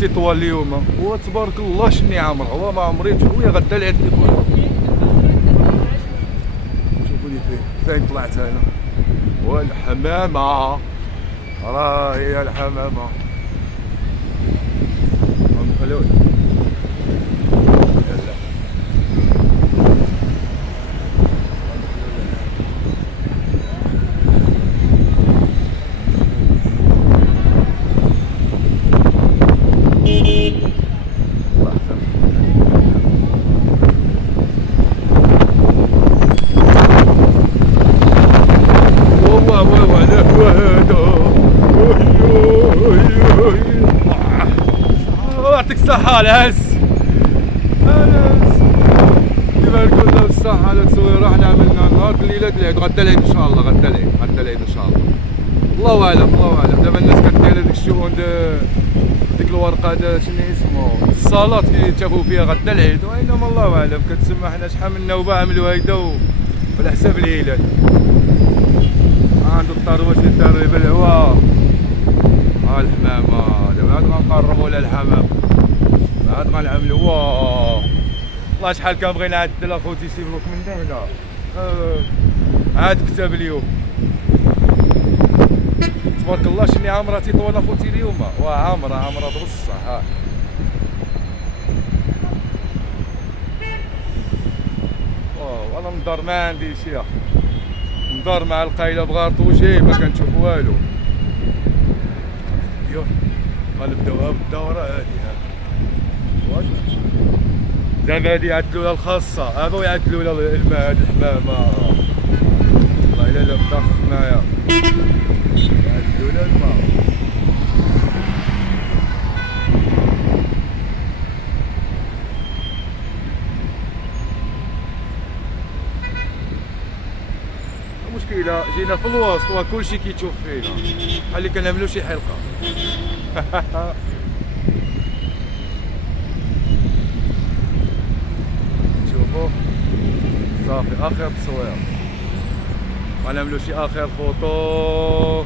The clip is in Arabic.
تيطوال اليوم وتبارك الله شني عامر هو ما عمري شويه غدا العيد كيكون. شوفوا لي فين طلعت انا والحمامه راه هي الحمامه مخلول. يعطيك الصحة العز كيما قلنا بالصحة التصوير راح عملنا نهار الليلة العيد غدا العيد ان شاء الله غدا العيد ان شاء الله. الله اعلم دابا الناس كدير هذيك الشؤون ديك الورقة شنو اسمو الصالات كيتشافوا فيها غدا العيد وانما الله اعلم كتسمى حنا شحال من نوبة عملوا هيدا وعلى حساب الهلال عنده الطروة تدرب الهواء. ها الحمامة دابا عاد غنقربوا على الحمام عاد غنعملوا واه والله شحال كنبغي نعدل اخوتي سيبوك من هنا عاد كتاب اليوم تبارك الله شني عامرة تيطول اخوتي اليوم واه عامرة بصح. ها واو انا مدار ما عندي شي ندار مع القايله بغارط وجهي ما كنشوف والو. يو غنبداوها بالدوره هادي دابا هادي يعدلوا لها الخاصه بغاو يعدلوا لها الماء هاد الحمامه والله الا بدا خصنايا يعدلوا لها الماء. المشكلة جينا في الوسط وكلشي كيتشوف فينا بحال اللي كنعملو شي حلقة. شوفوا صافي اخر تصوير غنعملو شي اخر فوطو